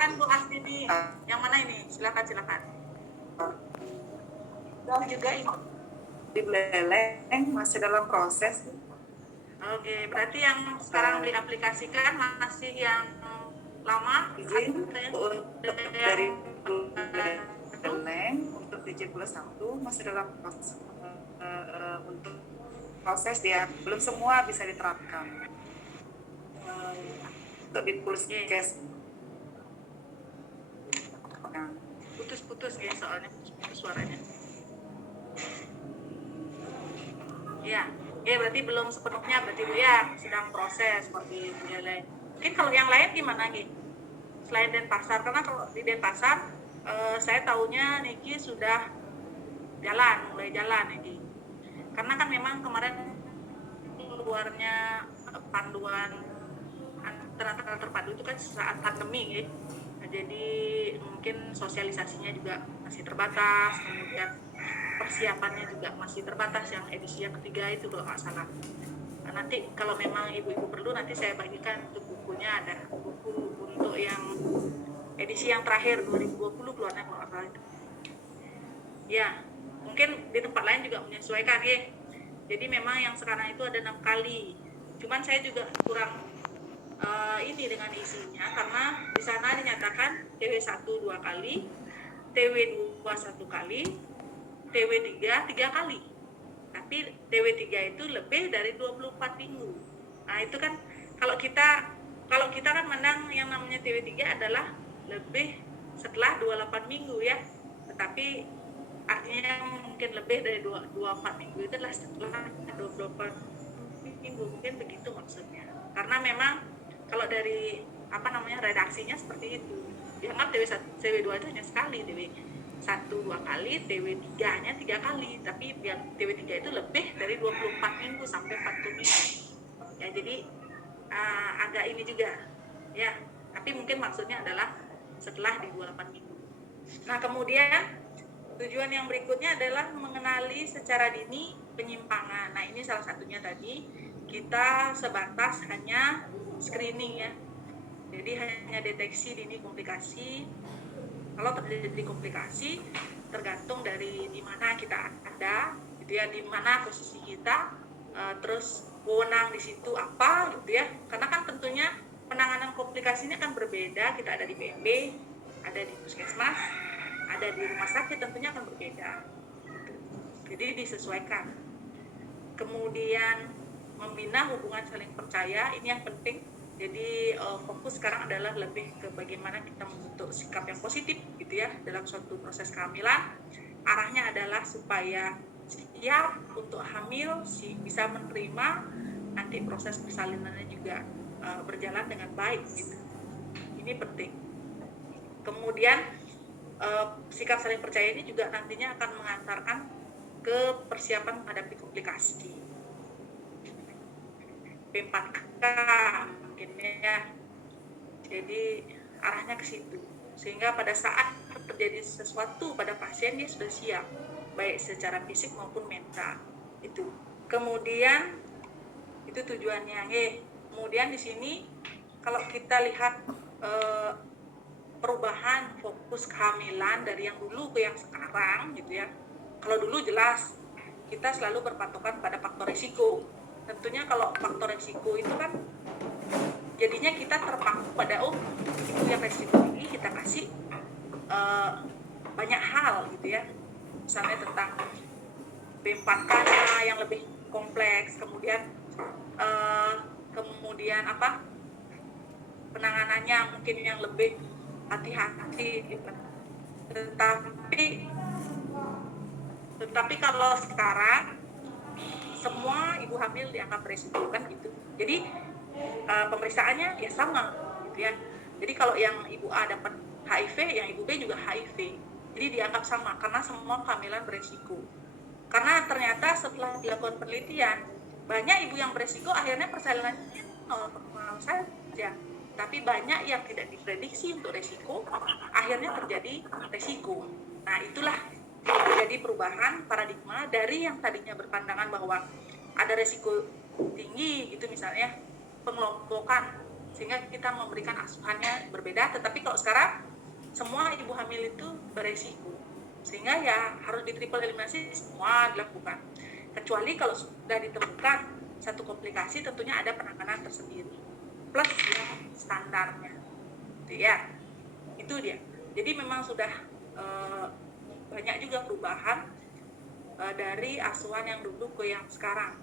silakan Bu Astini. Yang mana ini? Silakan. Dan juga di Buleleng masih dalam proses. Oke, berarti yang sekarang diaplikasikan masih yang lama? Izin untuk dari Buleleng untuk DJ+1 masih dalam proses untuk proses ya, belum semua bisa diterapkan. Untuk di Puskes. Putus ya, soalnya putus suaranya. Ya, berarti belum sepenuhnya berarti Bu ya, sedang proses seperti Buleleng. Mungkin kalau yang lain gimana nih? Selain Denpasar, karena kalau di Denpasar saya tahunya Niki sudah mulai jalan Niki. Karena kan memang kemarin keluarnya panduan antara terpadu itu kan saat pandemi ya. Nah, jadi mungkin sosialisasinya juga masih terbatas, kemudian persiapannya juga masih terbatas yang edisi yang ketiga itu kalau nggak salah. Nah, nanti kalau memang ibu-ibu perlu nanti saya bagikan untuk bukunya, ada buku untuk yang edisi yang terakhir 2020 keluarnya kalau nggak salah itu. Ya, mungkin di tempat lain juga menyesuaikan ya. Jadi memang yang sekarang itu ada 6 kali. Cuman saya juga kurang ini dengan isinya karena di sana dinyatakan TW1 2 kali, TW2 1 kali, TW3 3 kali. Tapi TW3 itu lebih dari 24 minggu. Nah, itu kan kalau kita kan menang yang namanya TW3 adalah lebih setelah 28 minggu ya. Tetapi artinya mungkin lebih dari 24 minggu itu adalah setelah 24 minggu, mungkin begitu maksudnya. Karena memang kalau dari redaksinya seperti itu. Dianggap TW2 itu hanya sekali, TW1 2 kali, TW3 nya 3 kali, tapi yang TW3 itu lebih dari 24 minggu sampai 40 minggu. Ya, jadi agak ini juga ya, tapi mungkin maksudnya adalah setelah di 28 minggu. Nah, kemudian tujuan yang berikutnya adalah mengenali secara dini penyimpangan. Nah, ini salah satunya tadi kita sebatas hanya screening ya. Jadi hanya deteksi dini komplikasi. Kalau terjadi komplikasi tergantung dari di mana kita ada, gitu ya, di mana posisi kita, terus wewenang di situ apa, gitu ya. Karena kan tentunya penanganan komplikasi ini akan berbeda. Kita ada di PMB, ada di puskesmas, ada di rumah sakit, tentunya akan berbeda. Jadi disesuaikan. Kemudian membina hubungan saling percaya, ini yang penting. Jadi fokus sekarang adalah lebih ke bagaimana kita membentuk sikap yang positif gitu ya dalam suatu proses kehamilan. Arahnya adalah supaya siap untuk hamil, bisa menerima nanti proses persalinannya juga berjalan dengan baik gitu. Ini penting. Kemudian sikap saling percaya ini juga nantinya akan mengantarkan ke persiapan menghadapi komplikasi. P4K mungkin ya. Jadi arahnya ke situ. Sehingga pada saat terjadi sesuatu pada pasien dia sudah siap, baik secara fisik maupun mental. Itu. Kemudian itu tujuannya. Kemudian di sini kalau kita lihat perubahan fokus kehamilan dari yang dulu ke yang sekarang gitu ya. Kalau dulu jelas kita selalu berpatokan pada faktor risiko. Tentunya kalau faktor risiko itu kan jadinya kita terpaku pada itu yang risiko tinggi kita kasih banyak hal gitu ya. Misalnya tentang B4K yang lebih kompleks, kemudian penanganannya mungkin yang lebih hati-hati gitu. Tetapi kalau sekarang semua ibu hamil dianggap beresiko kan gitu. Jadi pemeriksaannya ya sama gitu ya. Jadi kalau yang ibu A dapat HIV, yang ibu B juga HIV. Jadi dianggap sama karena semua kehamilan beresiko. Karena ternyata setelah dilakukan penelitian, banyak ibu yang beresiko akhirnya persalinannya normal saja. Tapi banyak yang tidak diprediksi untuk resiko, akhirnya terjadi resiko. Nah, itulah terjadi perubahan paradigma dari yang tadinya berpandangan bahwa ada resiko tinggi gitu misalnya pengelompokan sehingga kita memberikan asuhannya berbeda. Tetapi kalau sekarang semua ibu hamil itu beresiko, sehingga ya harus di triple eliminasi semua dilakukan, kecuali kalau sudah ditemukan satu komplikasi tentunya ada penanganan tersendiri plus yang standarnya gitu ya. Itu dia. Jadi memang sudah banyak juga perubahan dari asuhan yang dulu ke yang sekarang.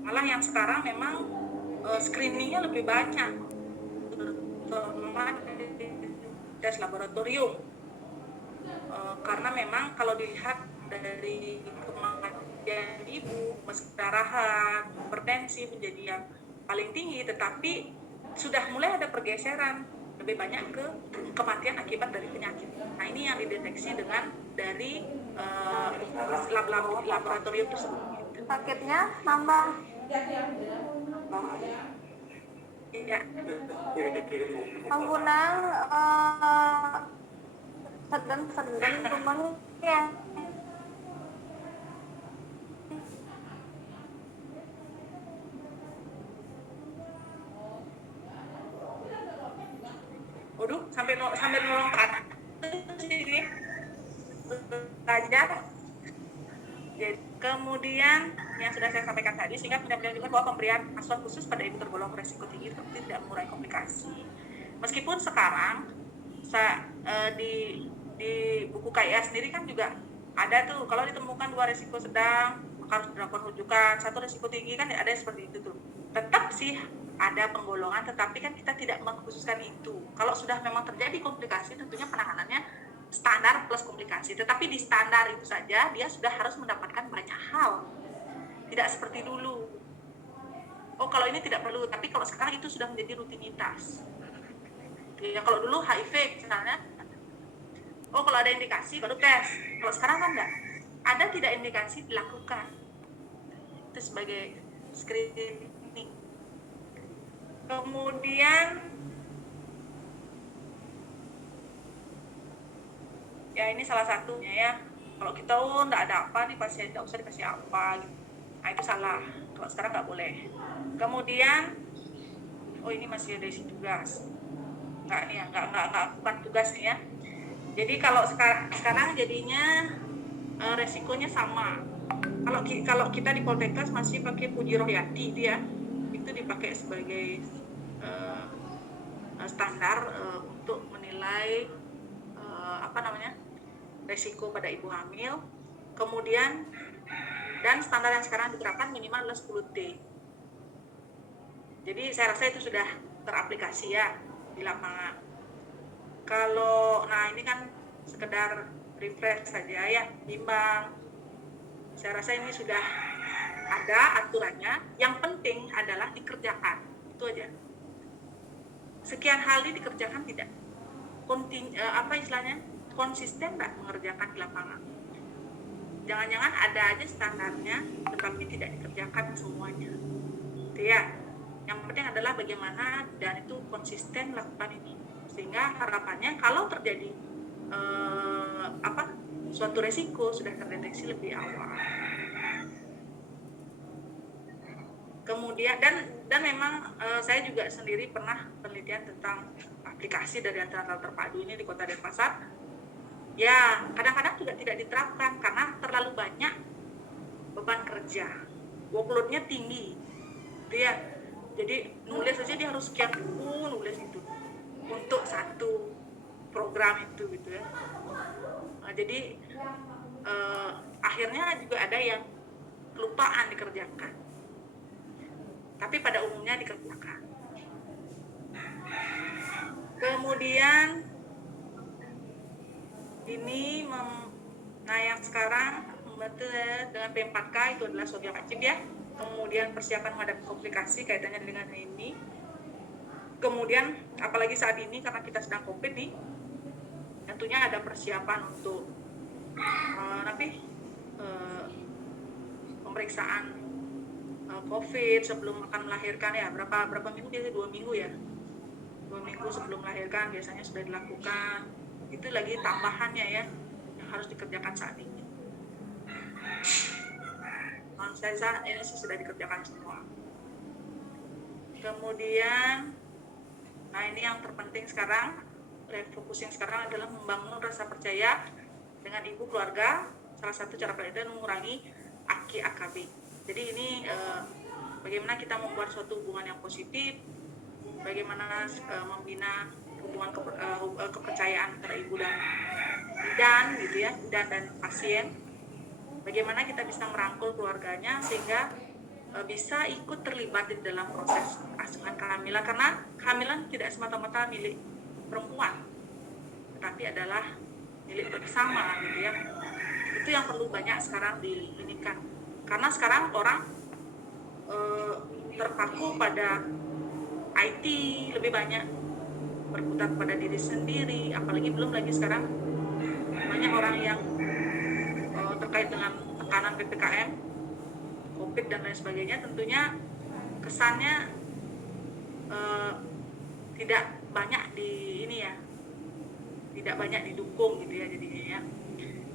Malah yang sekarang memang screeningnya lebih banyak, terutama tes laboratorium, karena memang kalau dilihat dari kematian ibu, pendarahan, hipertensi menjadi yang paling tinggi, tetapi sudah mulai ada pergeseran lebih banyak ke kematian akibat dari penyakit. Nah ini yang dideteksi dengan dari laboratorium tersebut. Paketnya nambah. Ya. Penggunaan sedang teman ya. Waduh, sampai nolong ke atas sini belajar. Jadi, kemudian yang sudah saya sampaikan tadi, sehingga benar-benar juga bahwa pemberian asuhan khusus pada ibu tergolong beresiko tinggi terbukti tidak mengurangi komplikasi. Meskipun sekarang di buku KIA sendiri kan juga ada tuh, kalau ditemukan 2 resiko sedang maka harus dilakukan rujukan, 1 resiko tinggi kan ada seperti itu tuh. Tetap sih ada penggolongan, tetapi kan kita tidak mengkhususkan itu. Kalau sudah memang terjadi komplikasi, tentunya penanganannya standar plus komplikasi. Tetapi di standar itu saja dia sudah harus mendapatkan banyak hal. Tidak seperti dulu. Oh kalau ini tidak perlu, tapi kalau sekarang itu sudah menjadi rutinitas. Ya kalau dulu HIV misalnya, oh kalau ada indikasi baru tes. Kalau sekarang kan enggak. Ada tidak indikasi dilakukan. Itu sebagai screening. Kemudian ya ini salah satunya ya. Kalau kita enggak ada apa nih pasien, enggak usah dikasih apa gitu. Nah itu salah. Kalau sekarang enggak boleh. Kemudian oh ini masih ada isi tugas. Enggak bukan tugas nih ya. Jadi kalau sekarang jadinya resikonya sama. Kalau kita di Poltekkes masih pakai Puji Rohyati dia itu dipakai sebagai standar untuk menilai resiko pada ibu hamil. Kemudian dan standar yang sekarang diterapkan minimal adalah 10T. Jadi saya rasa itu sudah teraplikasi ya di lapangan. Kalau nah ini kan sekedar refresh saja ya, bimbang. Saya rasa ini sudah ada aturannya. Yang penting adalah dikerjakan, itu aja. Sekian hari dikerjakan tidak? Konsisten nggak mengerjakan di lapangan? Jangan-jangan ada aja standarnya, tetapi tidak dikerjakan semuanya. Itu ya. Yang penting adalah bagaimana dan itu konsisten lakukan ini, sehingga harapannya kalau terjadi suatu resiko sudah terdeteksi lebih awal. Kemudian dan memang saya juga sendiri pernah penelitian tentang aplikasi dari antenatal terpadu ini di Kota Denpasar. Ya kadang-kadang juga tidak diterapkan karena terlalu banyak beban kerja, workload-nya tinggi, gitu ya. Jadi nulis aja dia harus sekian buku nulis itu untuk satu program itu gitu ya. Nah, jadi akhirnya juga ada yang kelupaan dikerjakan, tapi pada umumnya dikerjakan. Kemudian ini nah yang sekarang membantu dengan P4K itu adalah sodium wajib ya. Kemudian persiapan menghadapi komplikasi kaitannya dengan ini. Kemudian apalagi saat ini karena kita sedang COVID nih, tentunya ada persiapan untuk pemeriksaan COVID sebelum akan melahirkan ya. Berapa minggu biasanya 2 minggu ya. 2 minggu sebelum melahirkan biasanya sudah dilakukan. Itu lagi tambahannya ya yang harus dikerjakan saat ini. Saya ini sudah dikerjakan semua. Kemudian, nah ini yang terpenting sekarang, refocusing sekarang adalah membangun rasa percaya dengan ibu keluarga. Salah satu cara paling itu mengurangi aki AKB. Jadi ini bagaimana kita membuat suatu hubungan yang positif, bagaimana membina hubungan kepercayaan antara ibu dan bidan gitu ya, bidan dan pasien. Bagaimana kita bisa merangkul keluarganya sehingga bisa ikut terlibat di dalam proses asuhan kehamilan, karena kehamilan tidak semata-mata milik perempuan, tetapi adalah milik bersama gitu ya. Itu yang perlu banyak sekarang diinikan, karena sekarang orang terpaku pada IT lebih banyak, berputar pada diri sendiri, apalagi belum lagi sekarang banyak orang yang terkait dengan tekanan PPKM, COVID dan lain sebagainya, tentunya kesannya tidak banyak tidak banyak didukung gitu ya jadinya ya.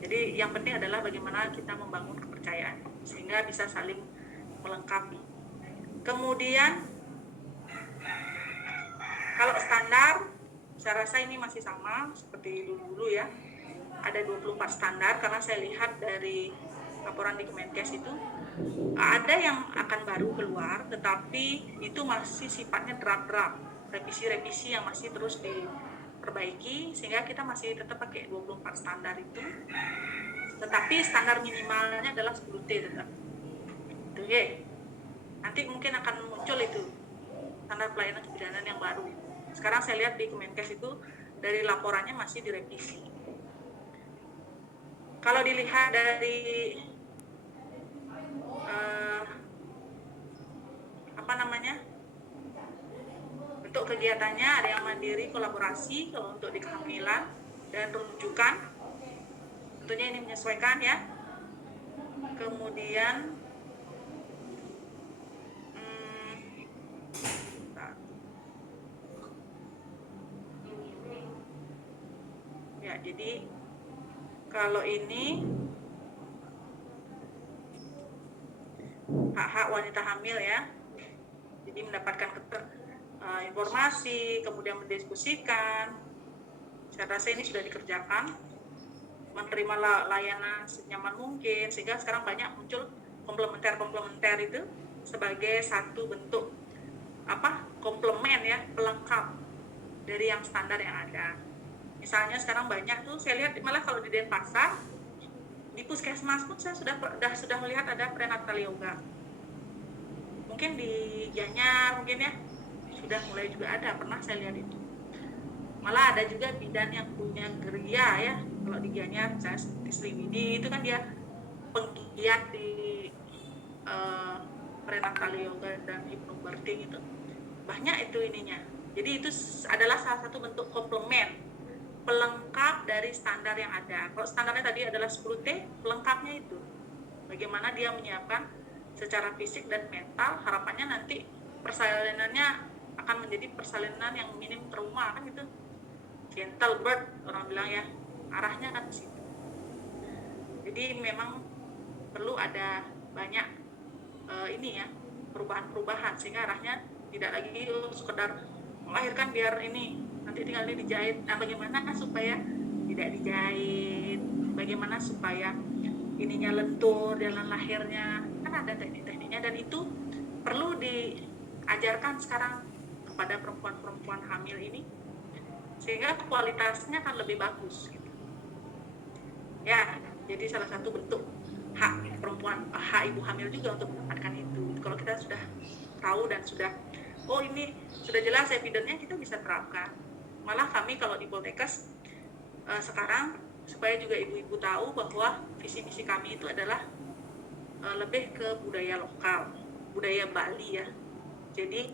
Jadi yang penting adalah bagaimana kita membangun kepercayaan sehingga bisa saling melengkapi. Kemudian kalau standar, saya rasa ini masih sama seperti dulu ya. Ada 24 standar, karena saya lihat dari laporan di Kemenkes itu ada yang akan baru keluar, tetapi itu masih sifatnya draft-draft, revisi-revisi yang masih terus diperbaiki, sehingga kita masih tetap pakai 24 standar itu, tetapi standar minimalnya adalah 10T tetap. Itu ya. Nanti mungkin akan muncul itu standar pelayanan kebidanan yang baru. Sekarang saya lihat di Kemenkes itu dari laporannya masih direvisi. Kalau dilihat dari bentuk kegiatannya, ada yang mandiri, kolaborasi kalau untuk di kehamilan dan rujukan, tentunya ini menyesuaikan ya. Kemudian ya, jadi kalau ini hak-hak wanita hamil ya, jadi mendapatkan informasi, kemudian mendiskusikan. Saya rasa ini sudah dikerjakan, menerima layanan senyaman mungkin, sehingga sekarang banyak muncul komplementer itu sebagai satu bentuk komplement ya, pelengkap dari yang standar yang ada. Misalnya sekarang banyak tuh saya lihat, malah kalau di Denpasar, di puskesmas pun saya sudah melihat ada prenatal yoga. Mungkin di Gianyar mungkin ya sudah mulai juga ada, pernah saya lihat itu. Malah ada juga bidan yang punya geria ya, kalau di Gianyar saya seperti Sriwidi itu kan dia penggiat di prenatal yoga dan hypnobirthing itu. Banyak itu ininya. Jadi itu adalah salah satu bentuk komplement, pelengkap dari standar yang ada. Kalau standarnya tadi adalah 10T, pelengkapnya itu bagaimana dia menyiapkan secara fisik dan mental. Harapannya nanti persalinannya akan menjadi persalinan yang minim trauma, kan gitu, gentle birth orang bilang ya, arahnya kan ke situ. Jadi memang perlu ada banyak ini ya, perubahan-perubahan sehingga arahnya tidak lagi sekedar melahirkan biar ini nanti tinggal ini dijahit. Nah, bagaimana supaya tidak dijahit, bagaimana supaya ininya lentur jalan lahirnya, kan ada teknik-tekniknya, dan itu perlu diajarkan sekarang kepada perempuan-perempuan hamil ini sehingga kualitasnya akan lebih bagus gitu. Ya, jadi salah satu bentuk hak perempuan, hak ibu hamil juga untuk mendapatkan itu. Kalau kita sudah tahu dan sudah, oh ini sudah jelas evidence-nya, kita bisa terapkan. Malah kami kalau di Poltekkes sekarang, supaya juga ibu-ibu tahu bahwa visi misi kami itu adalah lebih ke budaya lokal, budaya Bali ya. Jadi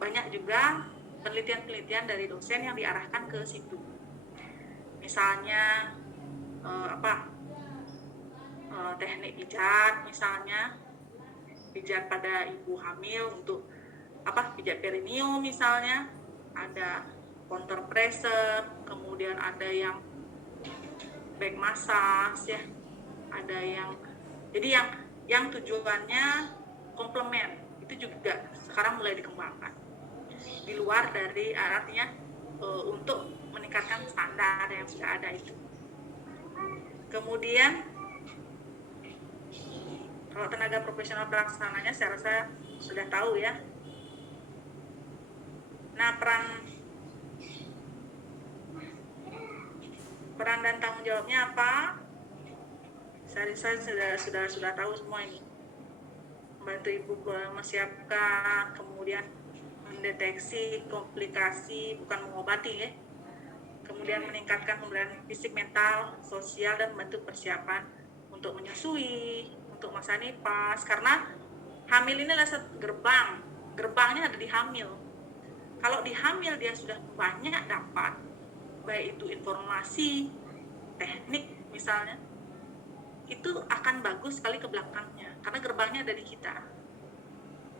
banyak juga penelitian-penelitian dari dosen yang diarahkan ke situ. Misalnya teknik pijat, misalnya pijat pada ibu hamil untuk pijat perineum misalnya, ada counter pressure, kemudian ada yang back massage ya, ada yang, jadi yang tujuannya komplement, itu itu juga sekarang mulai dikembangkan di luar dari artinya untuk meningkatkan standar yang sudah ada itu. Kemudian kalau tenaga profesional pelaksananya saya rasa sudah tahu ya. Nah, peran dan tanggung jawabnya apa? Saya sudah tahu semua ini. Membantu ibu mempersiapkan, kemudian mendeteksi komplikasi, bukan mengobati ya. Kemudian meningkatkan pembelajaran fisik, mental, sosial, dan membantu persiapan untuk menyusui, untuk masa nifas. Karena hamil ini adalah gerbangnya ada di hamil. Kalau di hamil dia sudah banyak dapat, baik itu informasi, teknik misalnya, itu akan bagus sekali ke belakangnya, karena gerbangnya ada di kita.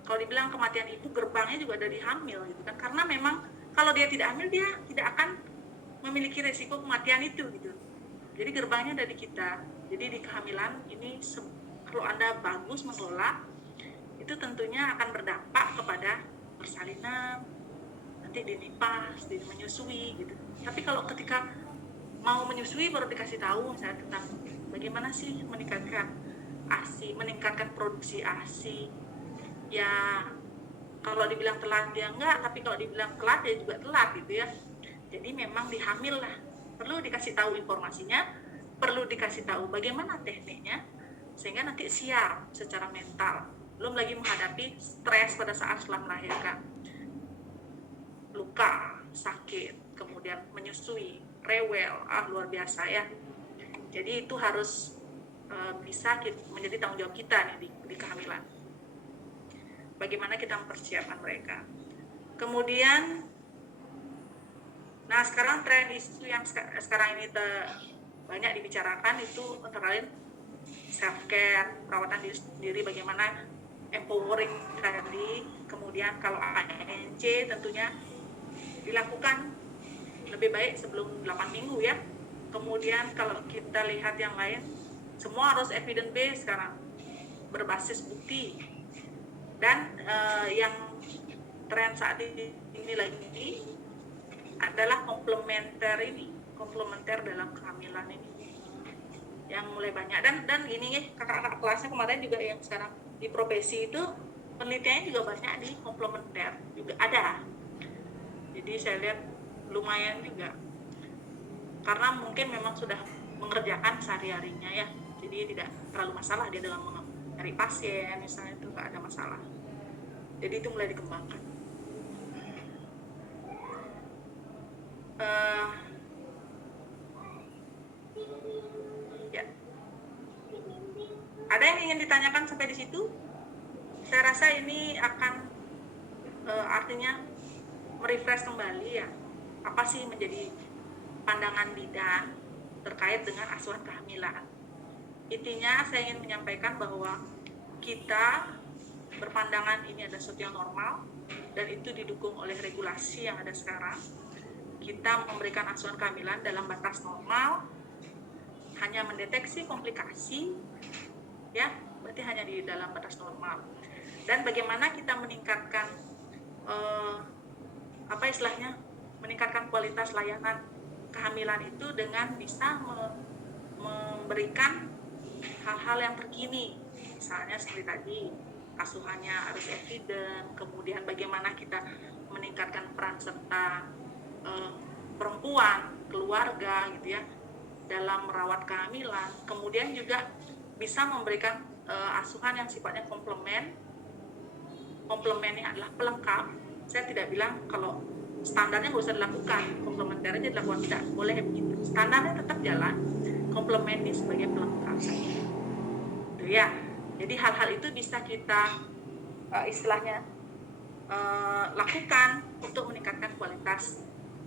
Kalau dibilang kematian ibu, gerbangnya juga ada di hamil gitu kan, karena memang kalau dia tidak hamil dia tidak akan memiliki resiko kematian itu gitu. Jadi gerbangnya ada di kita. Jadi di kehamilan ini kalau Anda bagus mengelola, itu tentunya akan berdampak kepada persalinan, nanti di nifas, di menyusui gitu. Tapi kalau ketika mau menyusui baru dikasih tahu saya tentang bagaimana sih meningkatkan ASI, meningkatkan produksi ASI. Ya kalau dibilang telat dia enggak, tapi kalau dibilang telat ya juga telat gitu ya. Jadi memang dihamil lah, perlu dikasih tahu informasinya, perlu dikasih tahu bagaimana tekniknya, sehingga nanti siap secara mental. Belum lagi menghadapi stres pada saat setelah melahirkan, luka, sakit, kemudian menyusui, rewel, luar biasa ya. Jadi itu harus bisa menjadi tanggung jawab kita nih di kehamilan. Bagaimana kita mempersiapkan mereka. Kemudian, nah sekarang tren isu yang sekarang ini banyak dibicarakan itu antara lain self care, perawatan diri sendiri, bagaimana empowering tadi. Kemudian kalau ANC tentunya dilakukan lebih baik sebelum 8 minggu ya. Kemudian kalau kita lihat yang lain, semua harus evidence based sekarang, berbasis bukti. Dan yang tren saat ini lagi adalah komplementer dalam kehamilan ini yang mulai banyak. Dan gini ya, kakak-kakak kelasnya kemarin juga yang sekarang di profesi itu penelitiannya juga banyak di komplementer juga ada. Jadi saya lihat lumayan juga, karena mungkin memang sudah mengerjakan sehari-harinya ya, jadi tidak terlalu masalah dia dalam mencari pasien misalnya, itu nggak ada masalah. Jadi itu mulai dikembangkan. Ya, ada yang ingin ditanyakan sampai di situ? Saya rasa ini akan artinya merefresh kembali ya, apa sih menjadi pandangan bidan terkait dengan asuhan kehamilan. Intinya saya ingin menyampaikan bahwa kita berpandangan ini adalah sesuatu yang normal dan itu didukung oleh regulasi yang ada sekarang. Kita memberikan asuhan kehamilan dalam batas normal, hanya mendeteksi komplikasi ya, berarti hanya di dalam batas normal. Dan bagaimana kita meningkatkan meningkatkan kualitas layanan kehamilan itu dengan bisa memberikan hal-hal yang terkini, misalnya seperti tadi asuhannya harus evident, kemudian bagaimana kita meningkatkan peran serta perempuan, keluarga gitu ya dalam merawat kehamilan, kemudian juga bisa memberikan asuhan yang sifatnya komplemen ini adalah pelengkap. Saya tidak bilang kalau standarnya nggak usah dilakukan, komplementer aja dilakukan, tidak boleh begitu. Standarnya tetap jalan, komplement ini sebagai pelengkap saja. Itu ya. Jadi hal-hal itu bisa kita lakukan untuk meningkatkan kualitas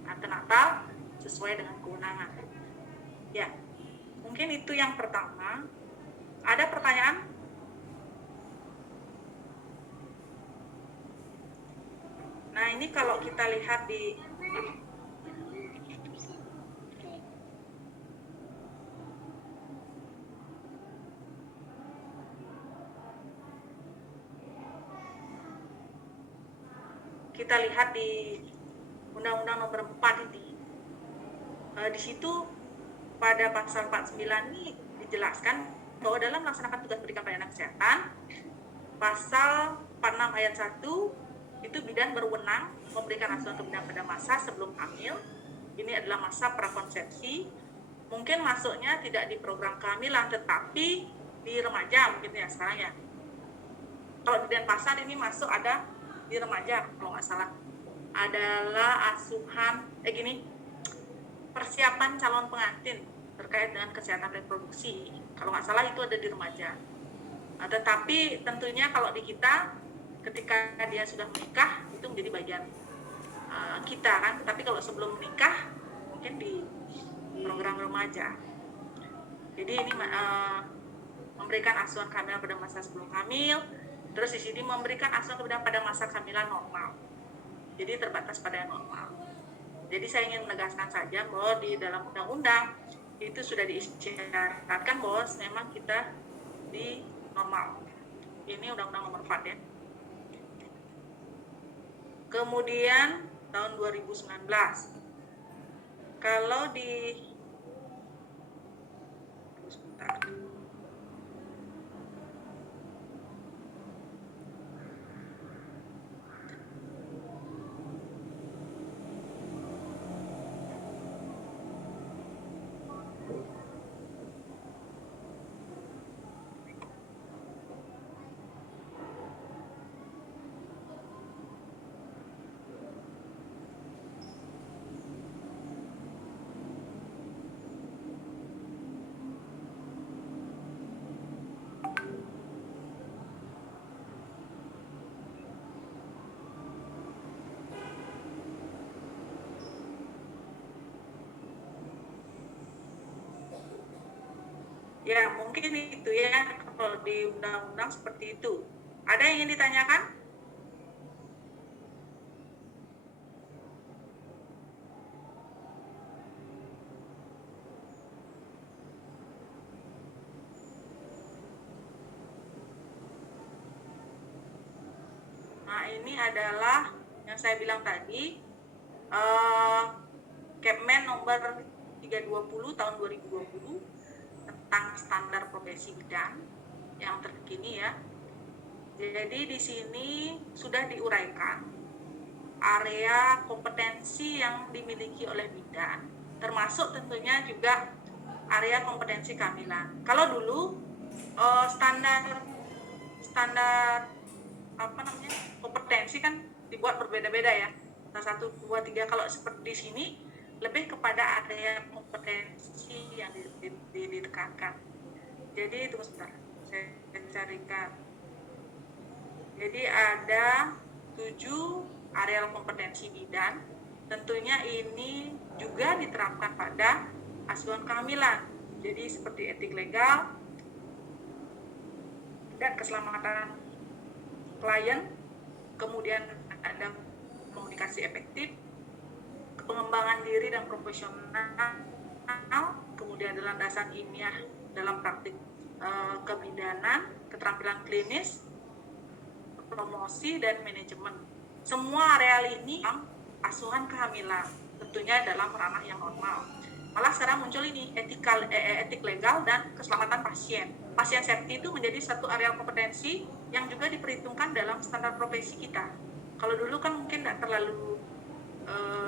antenatal sesuai dengan kewenangan. Ya, mungkin itu yang pertama. Ada pertanyaan? Nah, ini kalau kita lihat di kita lihat di Undang-Undang Nomor 4 ini, di situ pada pasal 49 ini dijelaskan bahwa dalam melaksanakan tugas pendidikan pelayanan kesehatan, pasal 46 ayat 1 itu bidan berwenang memberikan asuhan kebidanan pada masa sebelum hamil. Ini adalah masa prakonsepsi, mungkin masuknya tidak di program kehamilan tetapi di remaja mungkin ya sekarang ya. Kalau di Denpasar ini masuk ada di remaja kalau nggak salah, adalah asuhan persiapan calon pengantin terkait dengan kesehatan reproduksi. Kalau nggak salah itu ada di remaja. Nah, tetapi tentunya kalau di kita ketika dia sudah menikah itu menjadi bagian kita kan. Tapi kalau sebelum menikah mungkin di program remaja. Jadi ini memberikan asuhan kehamilan pada masa sebelum hamil. Terus di sini memberikan asuhan kebidanan pada masa kehamilan normal. Jadi terbatas pada yang normal. Jadi saya ingin menegaskan saja bahwa di dalam undang-undang itu sudah diisyaratkan bahwa memang kita di normal. Ini undang-undang nomor 4 ya. Kemudian tahun 2019. Kalau di sebentar. Ya, mungkin itu ya, kalau di undang-undang seperti itu. Ada yang ingin ditanyakan? Nah, ini adalah yang saya bilang tadi, Kepmen nomor 320 tahun 2020 tentang standar profesi bidan yang terkini ya. Jadi di sini sudah diuraikan area kompetensi yang dimiliki oleh bidan, termasuk tentunya juga area kompetensi kehamilan. Kalau dulu standar kompetensi kan dibuat berbeda-beda ya. 1, 2, 3. Kalau seperti di sini lebih kepada area kompetensi yang ditekankan. Jadi tunggu sebentar, saya carikan. Jadi ada 7 area kompetensi bidan. Tentunya ini juga diterapkan pada asuhan kehamilan. Jadi seperti etik legal dan keselamatan klien, kemudian ada komunikasi efektif, pengembangan diri dan profesional, kemudian ada landasan ilmiah dalam praktik kebidanan, keterampilan klinis, promosi dan manajemen. Semua area ini asuhan kehamilan, tentunya dalam ranah yang normal. Malah sekarang muncul ini etik legal dan keselamatan pasien. Pasien safety itu menjadi satu area kompetensi yang juga diperhitungkan dalam standar profesi kita. Kalau dulu kan mungkin tidak terlalu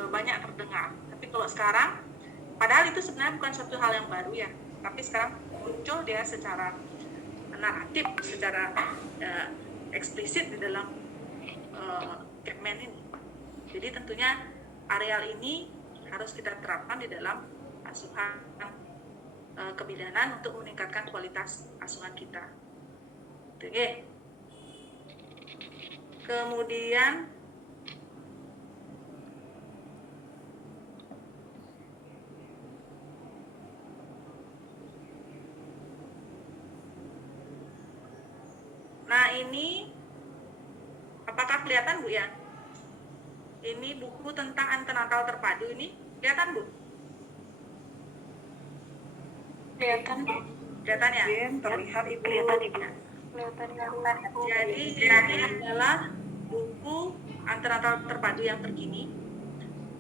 banyak terdengar, tapi kalau sekarang, padahal itu sebenarnya bukan suatu hal yang baru ya, tapi sekarang muncul dia secara naratif, secara eksplisit di dalam Kepmen ini. Jadi tentunya areal ini harus kita terapkan di dalam asuhan kebidanan untuk meningkatkan kualitas asuhan kita. Oke. Kemudian ini apakah kelihatan Bu ya? Ini buku tentang antenatal terpadu ini kelihatan Bu? Kelihatan. Kelihatan ya? Terlihat Ibu. Kelihatan. Jadi ini adalah buku antenatal terpadu yang terkini.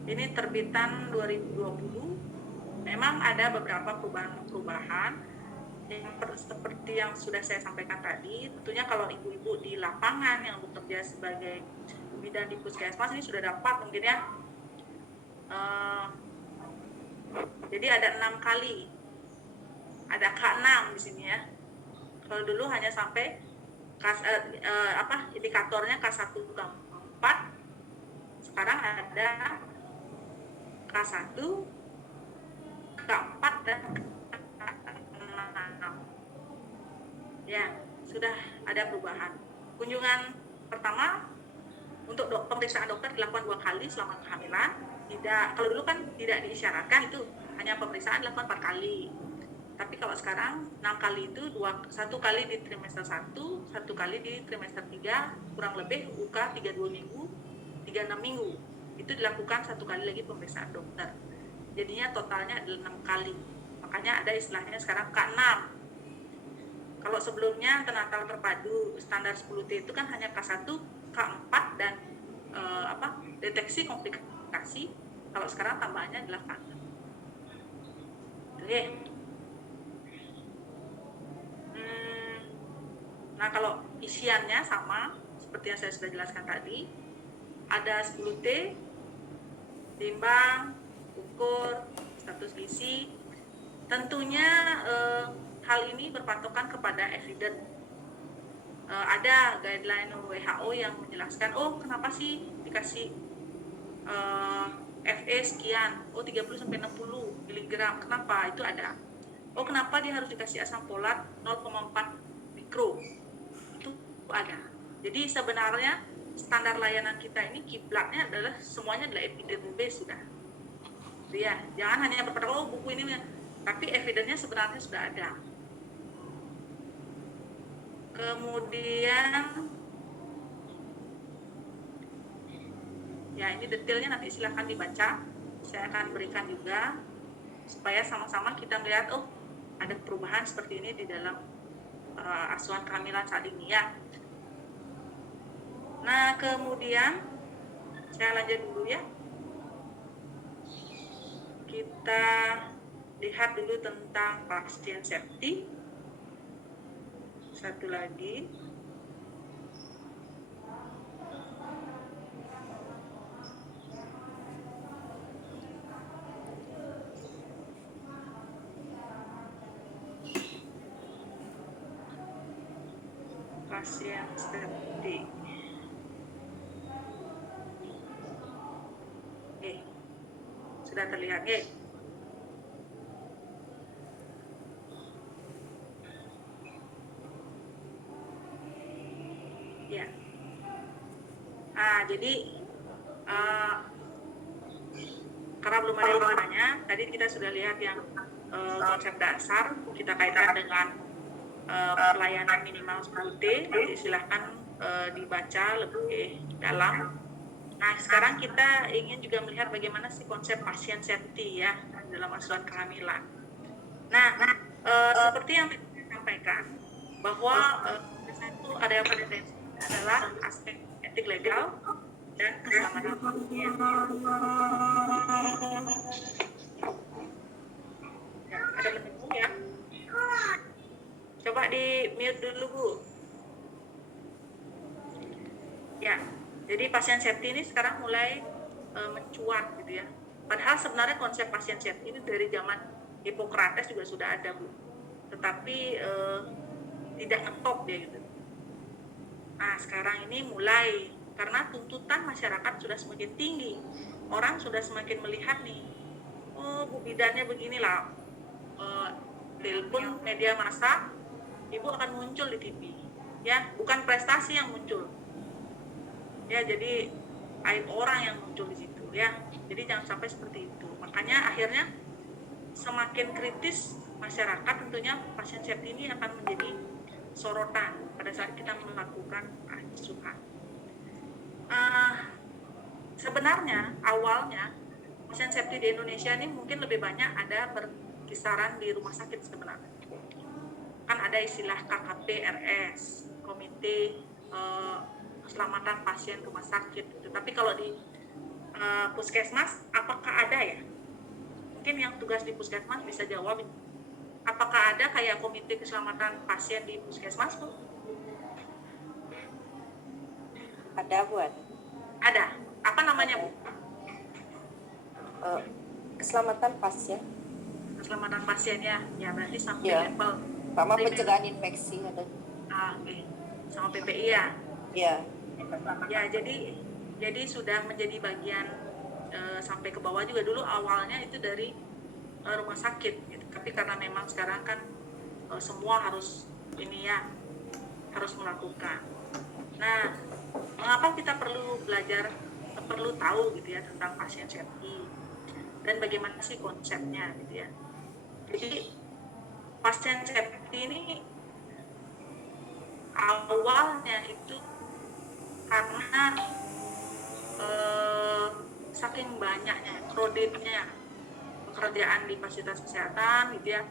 Ini terbitan 2020. Memang ada beberapa perubahan yang seperti yang sudah saya sampaikan tadi. Tentunya kalau ibu-ibu di lapangan yang bekerja sebagai bidan di puskesmas ini sudah dapat mungkin ya. Jadi ada 6 kali, ada K6 di sini ya. Kalau dulu hanya sampai indikatornya K1 K4, sekarang ada K1, K4 dan K6. Ya, sudah ada perubahan. Kunjungan pertama untuk pemeriksaan dokter dilakukan 2 kali selama kehamilan. Kalau dulu kan tidak diisyaratkan, itu hanya pemeriksaan dilakukan 4 kali. Tapi kalau sekarang 6 kali itu 1 kali di trimester 1, 1 kali di trimester 3, kurang lebih UK 32 minggu, 36 minggu. Itu dilakukan 1 kali lagi pemeriksaan dokter. Jadinya totalnya adalah 6 kali. Makanya ada istilahnya sekarang K6. Kalau sebelumnya antenatal terpadu standar 10T itu kan hanya K1, K4 dan deteksi komplikasi. Kalau sekarang tambahannya adalah K6. Oke. Nah, kalau isiannya sama seperti yang saya sudah jelaskan tadi, ada 10T, timbang, ukur, status gizi. Tentunya hal ini berpatokan kepada evidence. Ada guideline WHO yang menjelaskan, kenapa sih dikasih FE sekian, 30-60 mg, kenapa? Itu ada. Kenapa dia harus dikasih asam folat 0,4 mikro? Itu ada. Jadi sebenarnya standar layanan kita ini kiblatnya adalah semuanya adalah evidence based sudah. Jadi ya, jangan hanya berpatokan buku ini, tapi evidence-nya sebenarnya sudah ada. Kemudian ya, ini detailnya nanti silahkan dibaca. Saya akan berikan juga supaya sama-sama kita melihat ada perubahan seperti ini di dalam asuhan kehamilan saat ini ya. Nah, kemudian saya lanjut dulu ya. Kita lihat dulu tentang pasien safety. Satu lagi. Pasien safety. Sudah terlihat ya. Jadi karena belum ada yang bertanya, tadi kita sudah lihat yang konsep dasar, kita kaitkan dengan pelayanan minimal 10T. Nanti silahkan dibaca lebih dalam. Nah, sekarang kita ingin juga melihat bagaimana sih konsep pasien safety ya dalam asuhan kehamilan. Nah, seperti yang saya sampaikan bahwa satu ada yang penting adalah aspek etik legal dan keselamatan pasien. Ya, ada penting ya. Coba di mute dulu, Bu. Ya, jadi pasien safety ini sekarang mulai mencuat gitu ya. Padahal sebenarnya konsep pasien safety ini dari zaman Hippocrates juga sudah ada, Bu. Tetapi tidak ngetop dia gitu. Nah, sekarang ini mulai karena tuntutan masyarakat sudah semakin tinggi. Orang sudah semakin melihat nih, Bu bidannya beginilah. Telepon media massa, Ibu akan muncul di TV. Ya, bukan prestasi yang muncul. Ya, jadi aib orang yang muncul di situ ya. Jadi jangan sampai seperti itu. Makanya akhirnya semakin kritis masyarakat, tentunya pasien safety ini akan menjadi sorotan pada saat kita melakukan asuhan. Sebenarnya awalnya pasien safety di Indonesia ini mungkin lebih banyak ada berkisaran di rumah sakit sebenarnya. Kan ada istilah KKP RS, Komite keselamatan pasien rumah sakit gitu. Tapi kalau di puskesmas, apakah ada ya? Mungkin yang tugas di puskesmas bisa jawab. Apakah ada kayak komite keselamatan pasien di puskesmas, Bu? Ada buat Ada. Apa namanya, Bu? keselamatan pasien, Keselamatan pasiennya. Ya, berarti sampai Ya. level sama pencegahan infeksi ada. oke. Sama PPI ya. Ya, Ya, jadi sudah menjadi bagian sampai ke bawah juga. Dulu awalnya itu dari rumah sakit gitu. Tapi karena memang sekarang kan semua harus harus melakukan. Nah, mengapa kita perlu belajar, perlu tahu gitu ya tentang pasien safety dan bagaimana sih konsepnya gitu ya. Jadi pasien safety ini awalnya itu karena saking banyaknya, kreditnya pekerjaan di fasilitas kesehatan gitu ya,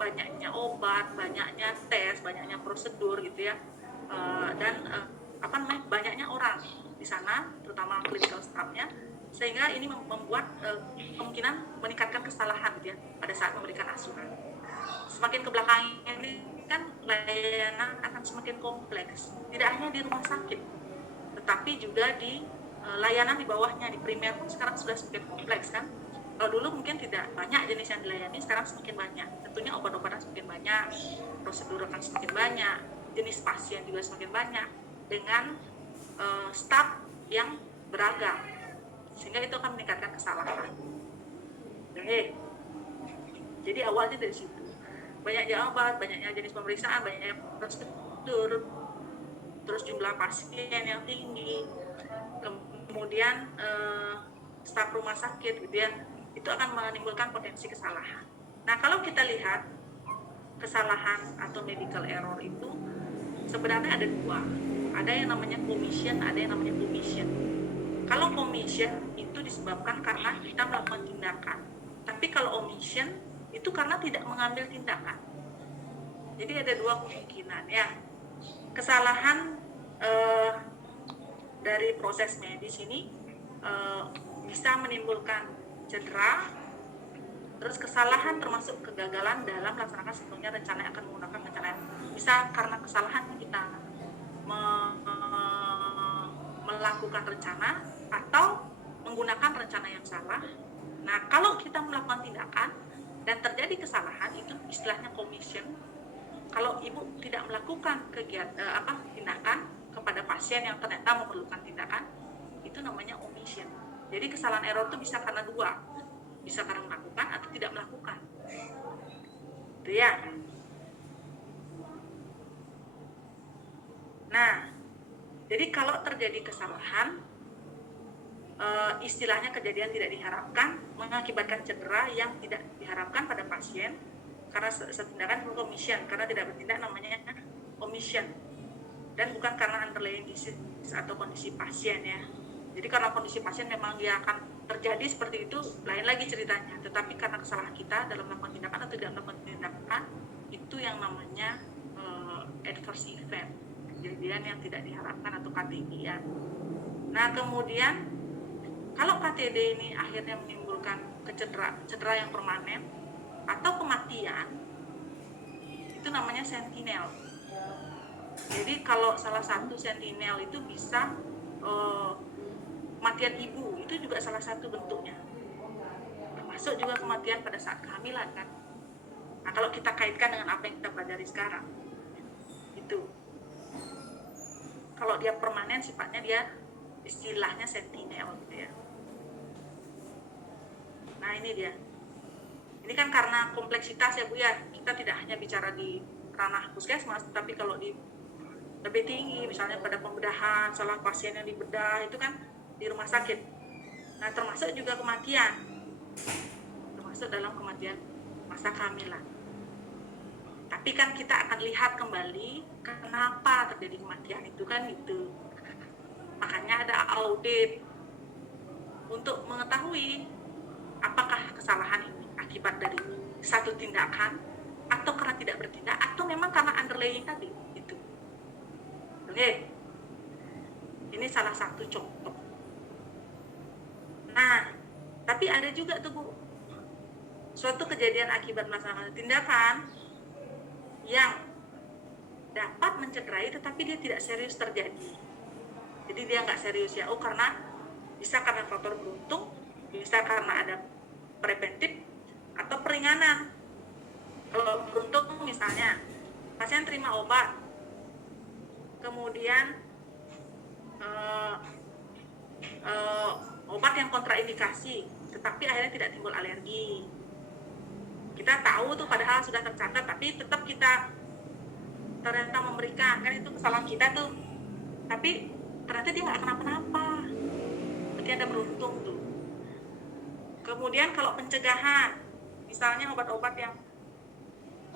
banyaknya obat, banyaknya tes, banyaknya prosedur gitu ya, dan banyaknya orang di sana, terutama clinical staff-nya, sehingga ini membuat kemungkinan meningkatkan kesalahan gitu ya pada saat memberikan asuhan. Semakin ke belakang ini kan layanan akan semakin kompleks, tidak hanya di rumah sakit, tetapi juga di layanan di bawahnya, di primer pun sekarang sudah semakin kompleks kan. Kalau dulu mungkin tidak banyak jenis yang dilayani, sekarang semakin banyak. Tentunya obat-obatan semakin banyak, prosedur akan semakin banyak, jenis pasien juga semakin banyak, dengan staf yang beragam, sehingga itu akan meningkatkan kesalahan. Oke. Jadi awalnya dari situ, banyaknya obat, banyaknya jenis pemeriksaan, banyaknya prosedur, terus jumlah pasien yang tinggi, kemudian staf rumah sakit gitu ya, itu akan menimbulkan potensi kesalahan. Nah, kalau kita lihat kesalahan atau medical error itu sebenarnya ada dua. Ada yang namanya commission, ada yang namanya omission. Kalau commission itu disebabkan karena kita melakukan tindakan. Tapi kalau omission itu karena tidak mengambil tindakan. Jadi ada dua kemungkinan ya. Kesalahan dari proses medis ini bisa menimbulkan cedera, terus kesalahan termasuk kegagalan dalam melaksanakan sepenuhnya rencana yang akan menggunakan rencana yang bisa karena kesalahan kita melakukan rencana atau menggunakan rencana yang salah. Nah, kalau kita melakukan tindakan dan terjadi kesalahan, itu istilahnya commission. Kalau ibu tidak melakukan tindakan kepada pasien yang ternyata memerlukan tindakan, itu namanya omission. Jadi kesalahan error itu bisa karena dua, bisa karena melakukan atau tidak melakukan. Itu ya. Nah, jadi kalau terjadi kesalahan, istilahnya kejadian tidak diharapkan mengakibatkan cedera yang tidak diharapkan pada pasien karena setindakan commission, karena tidak bertindak namanya omission, dan bukan karena underlying disease atau kondisi pasien ya. Jadi karena kondisi pasien memang dia akan terjadi seperti itu, lain lagi ceritanya. Tetapi karena kesalahan kita dalam melakukan tindakan atau tidak melakukan tindakan, itu yang namanya adverse event, kejadian yang tidak diharapkan atau KTD ya. Nah, kemudian kalau KTD ini akhirnya menimbulkan cedera yang permanen atau kematian, itu namanya sentinel. Jadi kalau salah satu sentinel itu bisa kematian ibu, itu juga salah satu bentuknya, termasuk juga kematian pada saat kehamilan kan. Nah, kalau kita kaitkan dengan apa yang kita pelajari sekarang, itu kalau dia permanen sifatnya, dia istilahnya sentinel gitu ya. Nah, ini dia. Ini kan karena kompleksitas ya Bu ya, kita tidak hanya bicara di ranah puskesmas, tapi kalau di lebih tinggi, misalnya pada pembedahan, salah pasien yang dibedah, itu kan di rumah sakit. Nah, termasuk juga kematian, termasuk dalam kematian masa kehamilan. Tapi kan kita akan lihat kembali kenapa terjadi kematian itu kan itu. Makanya ada audit untuk mengetahui apakah kesalahan ini akibat dari satu tindakan atau karena tidak bertindak atau memang karena underlying tadi itu. Oke. Ini salah satu contoh. Nah, tapi ada juga tuh Bu, suatu kejadian akibat melaksanakan tindakan yang dapat mencederai tetapi dia tidak serius terjadi. Jadi dia nggak serius ya, karena bisa karena faktor beruntung, bisa karena ada preventif atau peringanan. Kalau beruntung misalnya pasien terima obat, kemudian obat yang kontraindikasi, tetapi akhirnya tidak timbul alergi. Kita tahu tuh padahal sudah tercatat, tapi tetap kita ternyata memberikan, kan itu kesalahan kita tuh. Tapi ternyata dia nggak kenapa-napa, berarti ada beruntung tuh. Kemudian kalau pencegahan, misalnya obat-obat yang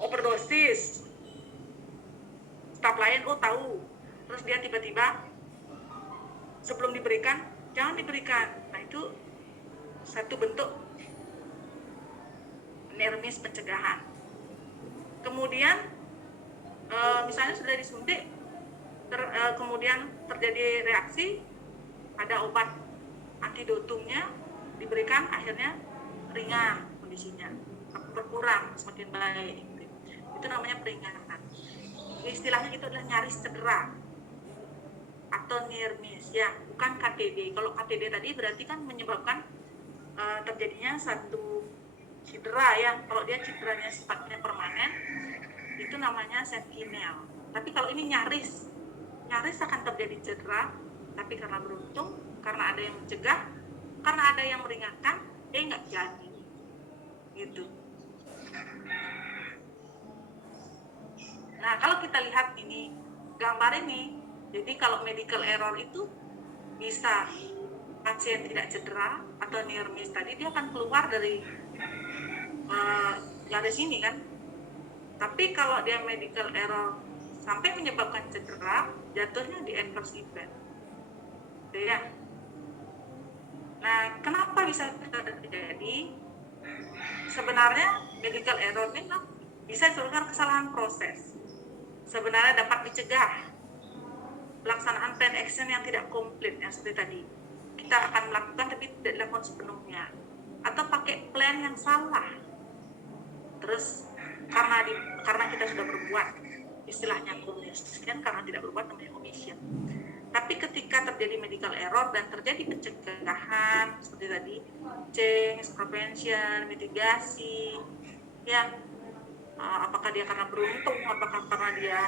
overdosis, staf lain tahu, terus dia tiba-tiba sebelum diberikan jangan diberikan. Nah itu satu bentuk neurmis pencegahan. Kemudian misalnya sudah disuntik, kemudian terjadi reaksi, ada obat antidotumnya diberikan, akhirnya ringan kondisinya, berkurang semakin baik. Itu namanya peringatan. Istilahnya itu adalah nyaris cedera atau near miss ya, bukan KTD. Kalau KTD tadi berarti kan menyebabkan terjadinya satu cedera ya. Kalau dia cederanya sifatnya permanen, itu namanya sentinel. Tapi kalau ini nyaris akan terjadi cedera, tapi karena beruntung, karena ada yang mencegah, karena ada yang meringankan, nggak jadi gitu. Nah kalau kita lihat ini gambar ini, jadi kalau medical error itu bisa pasien tidak cedera atau near miss tadi, dia akan keluar dari garis ini kan. Tapi kalau dia medical error sampai menyebabkan cedera, jatuhnya di adverse event. Ya. Nah, kenapa bisa terjadi? Sebenarnya medical error ini bisa disebabkan kesalahan proses. Sebenarnya dapat dicegah. Pelaksanaan plan action yang tidak komplit yang seperti tadi. Kita akan melakukan tapi tidak dilakukan sepenuhnya. Atau pakai plan yang salah. Terus karena kita sudah berbuat, istilahnya commission, karena tidak berbuat namanya omission. Tapi ketika terjadi medical error dan terjadi pencegahan seperti tadi, change, prevention, mitigasi, ya, apakah dia karena beruntung, apakah karena dia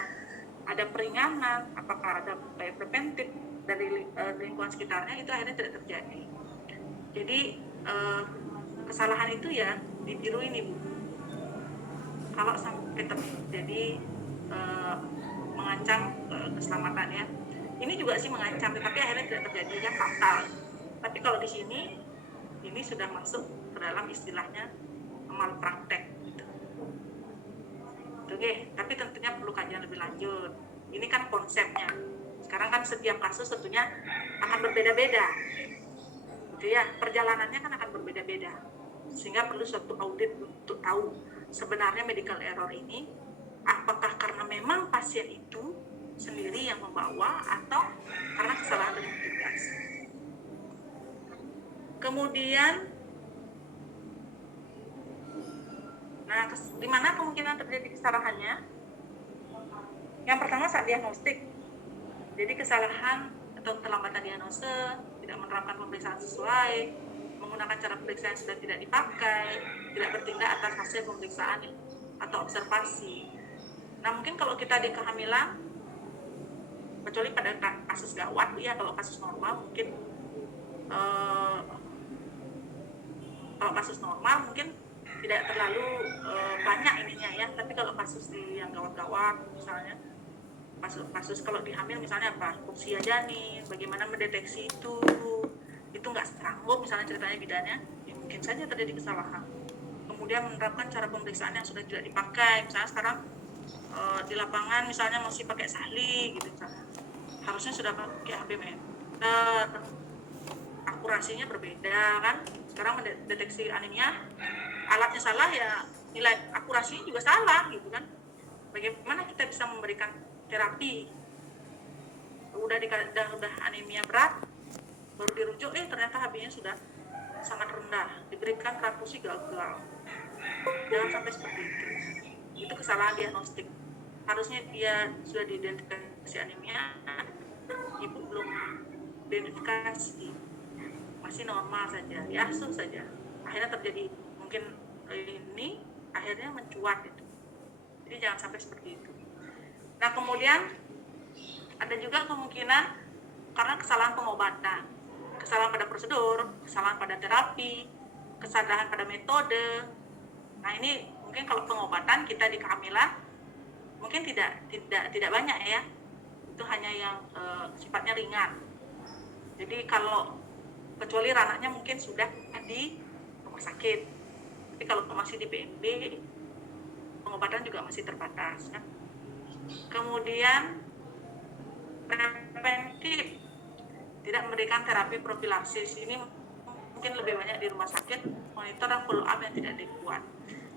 ada peringanan, apakah ada upaya preventif dari lingkungan sekitarnya, itu akhirnya tidak terjadi. Jadi kesalahan itu ya di biru ini Bu. Kalau sampai terjadi mengancam keselamatan ya, ini juga sih mengancam, tapi akhirnya tidak terjadi yang fatal. Tapi kalau di sini ini sudah masuk ke dalam istilahnya malpraktek gitu. Oke, tapi tentunya perlu kajian lebih lanjut. Ini kan konsepnya. Sekarang kan setiap kasus tentunya akan berbeda-beda. Gitu ya, perjalanannya kan akan berbeda-beda. Sehingga perlu suatu audit untuk tahu sebenarnya medical error ini apakah karena memang pasien itu sendiri yang membawa atau karena kesalahan dari petugas. Kemudian, nah di mana kemungkinan terjadi kesalahannya? Yang pertama saat diagnostik. Jadi kesalahan atau keterlambatan diagnosis, tidak menerapkan pemeriksaan sesuai, menggunakan cara pemeriksaan yang sudah tidak dipakai, tidak bertindak atas hasil pemeriksaan atau observasi. Nah mungkin kalau kita di kehamilan, kecuali pada kasus gawat ya, kalau kasus normal mungkin kalau kasus normal mungkin tidak terlalu banyak ininya ya. Tapi kalau kasus yang gawat-gawat misalnya, kasus kalau dihamil misalnya apa, usia janin, bagaimana mendeteksi itu nggak sanggup misalnya ceritanya bidannya, ya mungkin saja terjadi kesalahan. Kemudian menerapkan cara pemeriksaan yang sudah tidak dipakai, misalnya sekarang di lapangan misalnya masih pakai sahli gitu misalnya. Harusnya sudah pakai HBM, akurasinya berbeda kan. Sekarang mendeteksi anemia, alatnya salah ya nilai akurasinya juga salah gitu kan. Bagaimana kita bisa memberikan terapi udah anemia berat, baru dirujuk, ternyata HB-nya sudah sangat rendah, diberikan transfusi gagal. Jangan sampai seperti itu. Itu kesalahan diagnostik. Harusnya dia sudah diidentifikasi anemia, ibu belum identifikasi, masih normal saja, diasuh saja. Akhirnya terjadi mungkin ini akhirnya mencuat itu. Jadi jangan sampai seperti itu. Nah, kemudian ada juga kemungkinan karena kesalahan pengobatan, kesalahan pada prosedur, kesalahan pada terapi, kesalahan pada metode. Nah, ini mungkin kalau pengobatan kita di kehamilan mungkin tidak banyak ya. Itu hanya yang sifatnya ringan. Jadi kalau kecuali ranahnya mungkin sudah di rumah sakit. Tapi kalau masih di PMB, pengobatan juga masih terbatas. Ya. Kemudian preventif, tidak memberikan terapi profilaksis. Ini mungkin lebih banyak di rumah sakit, monitor dan follow up yang tidak dibuat.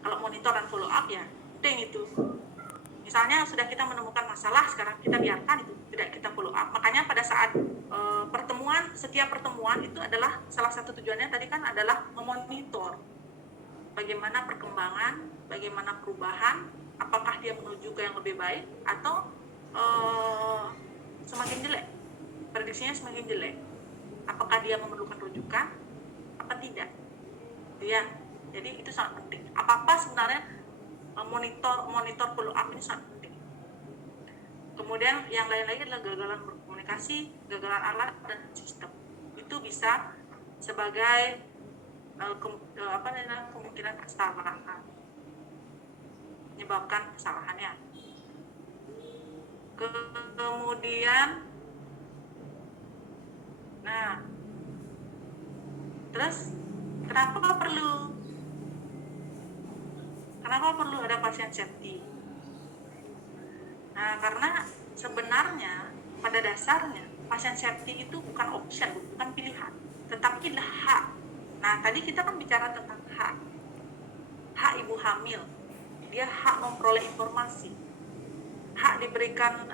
Kalau monitor dan follow up ya penting itu. Misalnya sudah kita menemukan masalah, sekarang kita biarkan itu, tidak kita follow up. Makanya pada saat setiap pertemuan itu adalah salah satu tujuannya tadi kan adalah memonitor bagaimana perkembangan, bagaimana perubahan, apakah dia menuju ke yang lebih baik atau semakin jelek, prediksinya semakin jelek, apakah dia memerlukan rujukan apa tidak, ya. Jadi itu sangat penting. Apa sebenarnya monitor follow up ini sangat penting. Kemudian yang lain-lain adalah gagalan berkomunikasi, gagalan alat dan sistem. Itu bisa sebagai kemungkinan kesalahan, menyebabkan kesalahannya. Kemudian, nah, terus kenapa perlu ada pasien safety? Nah, karena sebenarnya pada dasarnya pasien safety itu bukan option, bukan pilihan, tetapi adalah hak. Nah, tadi kita kan bicara tentang hak ibu hamil, dia hak memperoleh informasi, hak diberikan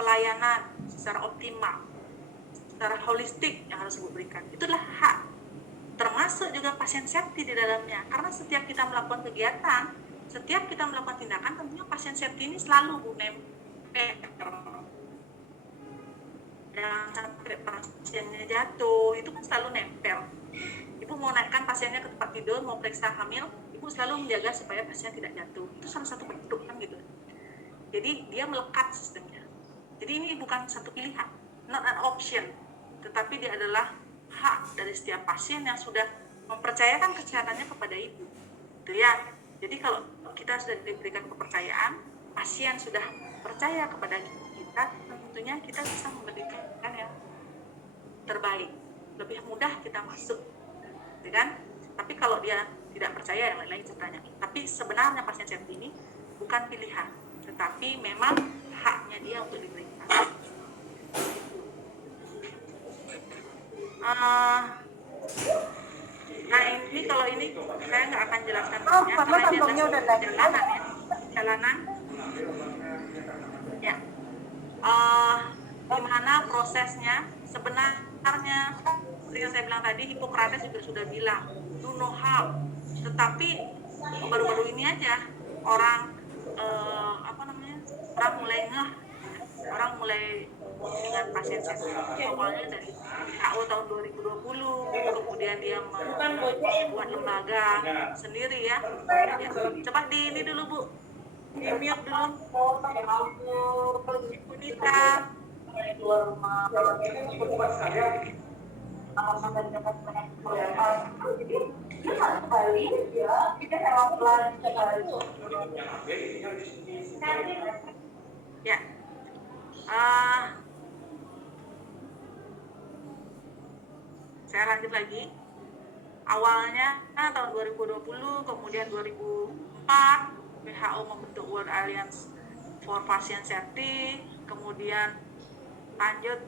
pelayanan secara optimal, secara holistik yang harus diberikan. Itulah hak, termasuk juga pasien safety di dalamnya. Karena setiap kita melakukan kegiatan, setiap kita melakukan tindakan, tentunya pasien safety ini selalu nempel. Jangan sampai pasiennya jatuh, itu kan selalu nempel. Ibu mau naikkan pasiennya ke tempat tidur, mau periksa hamil, ibu selalu menjaga supaya pasien tidak jatuh. Itu salah satu bentuk kan gitu. Jadi dia melekat sistemnya. Jadi ini bukan satu pilihan, not an option, tetapi dia adalah hak dari setiap pasien yang sudah mempercayakan kesehatannya kepada ibu. Itu ya. Jadi kalau kita sudah diberikan kepercayaan, pasien sudah percaya kepada kita, tentunya kita bisa memberikan yang terbaik. Lebih mudah kita masuk, kan? Tapi kalau dia tidak percaya, yang lain-lain ceritanya. Tapi sebenarnya pasien safety ini bukan pilihan, tetapi memang haknya dia untuk diberikan. Nah, ini kalau ini saya nggak akan jelaskan banyak karena ini adalah perjalanan ya. Gimana prosesnya sebenarnya seperti yang saya bilang tadi, Hippocrates juga sudah bilang do no harm, tetapi baru-baru ini aja orang orang mulai orang mulai dengan pasien safety. Awalnya dari WHO tahun 2020, kemudian dia membuat lembaga sendiri ya. Coba di ini dulu Bu, di mute dulu Ibu Nita. Ya. Saya lanjut lagi. Awalnya tahun 2020, kemudian 2004 WHO membentuk World Alliance for Patient Safety, kemudian lanjut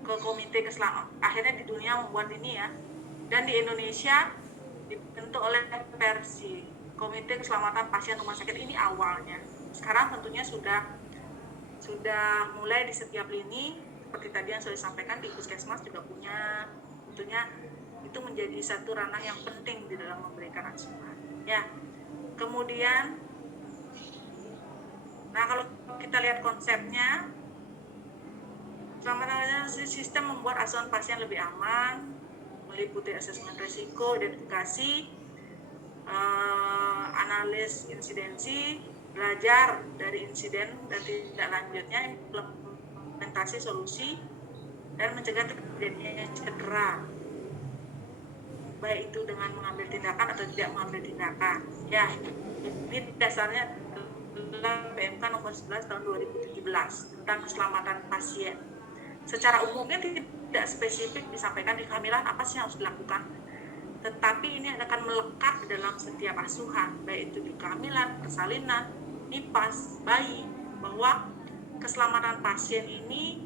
ke Komite Keselamatan. Akhirnya di dunia membuat ini ya. Dan di Indonesia dibentuk oleh Persi, Komite Keselamatan Pasien Rumah Sakit. Ini awalnya. Sekarang tentunya sudah sudah mulai di setiap lini, seperti tadi yang sudah disampaikan di Puskesmas juga punya. Tentunya itu menjadi satu ranah yang penting di dalam memberikan asuhan. Ya, kemudian, nah kalau kita lihat konsepnya, sistem membuat asuhan pasien lebih aman, meliputi asesmen risiko, identifikasi, analis insidensi, belajar dari insiden dan tindak lanjutnya, implementasi solusi, dan mencegah terjadinya cedera, baik itu dengan mengambil tindakan atau tidak mengambil tindakan. Ya, ini dasarnya adalah PMK nomor 11 tahun 2017 tentang keselamatan pasien. Secara umumnya tidak spesifik disampaikan di kehamilan apa sih yang harus dilakukan, tetapi ini akan melekat di dalam setiap asuhan, baik itu di kehamilan, persalinan, nipas, bayi, bahwa keselamatan pasien ini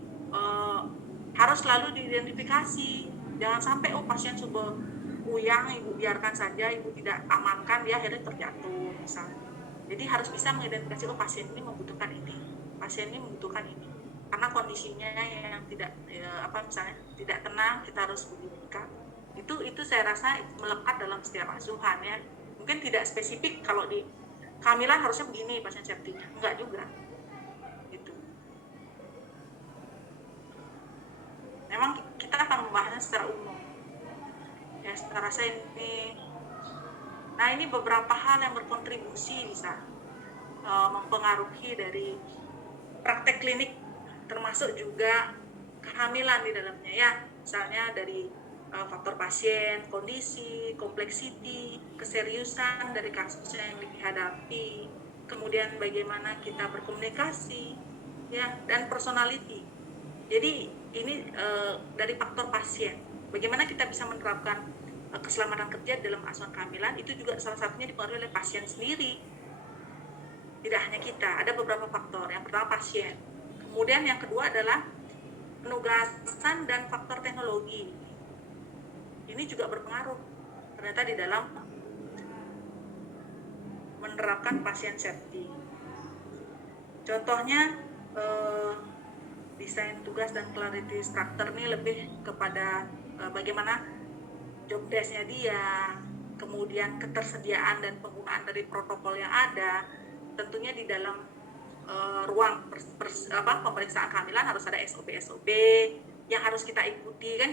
harus selalu diidentifikasi. Jangan sampai pasien sudah uyang, ibu biarkan saja, ibu tidak amankan, dia akhirnya terjatuh misalnya. Jadi harus bisa mengidentifikasi pasien ini membutuhkan ini, pasien ini membutuhkan ini, karena kondisinya yang tidak misalnya tidak tenang, kita harus berikan. Itu saya rasa melekat dalam setiap asuhan ya. Mungkin tidak spesifik kalau di kehamilan harusnya begini pasien safety-nya, enggak juga. Gitu. Memang kita akan membahasnya secara umum. Ya, saya rasa ini. Nah, ini beberapa hal yang berkontribusi bisa mempengaruhi dari praktek klinik, termasuk juga kehamilan di dalamnya ya. Misalnya dari faktor pasien, kondisi, kompleksiti, keseriusan dari kasus yang dihadapi, kemudian bagaimana kita berkomunikasi, ya, dan personality. Jadi ini dari faktor pasien, bagaimana kita bisa menerapkan keselamatan kerja dalam asuhan kehamilan, itu juga salah satunya dipengaruhi oleh pasien sendiri. Tidak hanya kita, ada beberapa faktor. Yang pertama pasien, kemudian yang kedua adalah penugasan dan faktor teknologi. Ini juga berpengaruh ternyata di dalam menerapkan pasien safety. Contohnya desain tugas dan clarity structure ini lebih kepada bagaimana job desk-nya dia, kemudian ketersediaan dan penggunaan dari protokol yang ada. Tentunya di dalam ruang pemeriksaan kehamilan harus ada SOP yang harus kita ikuti kan.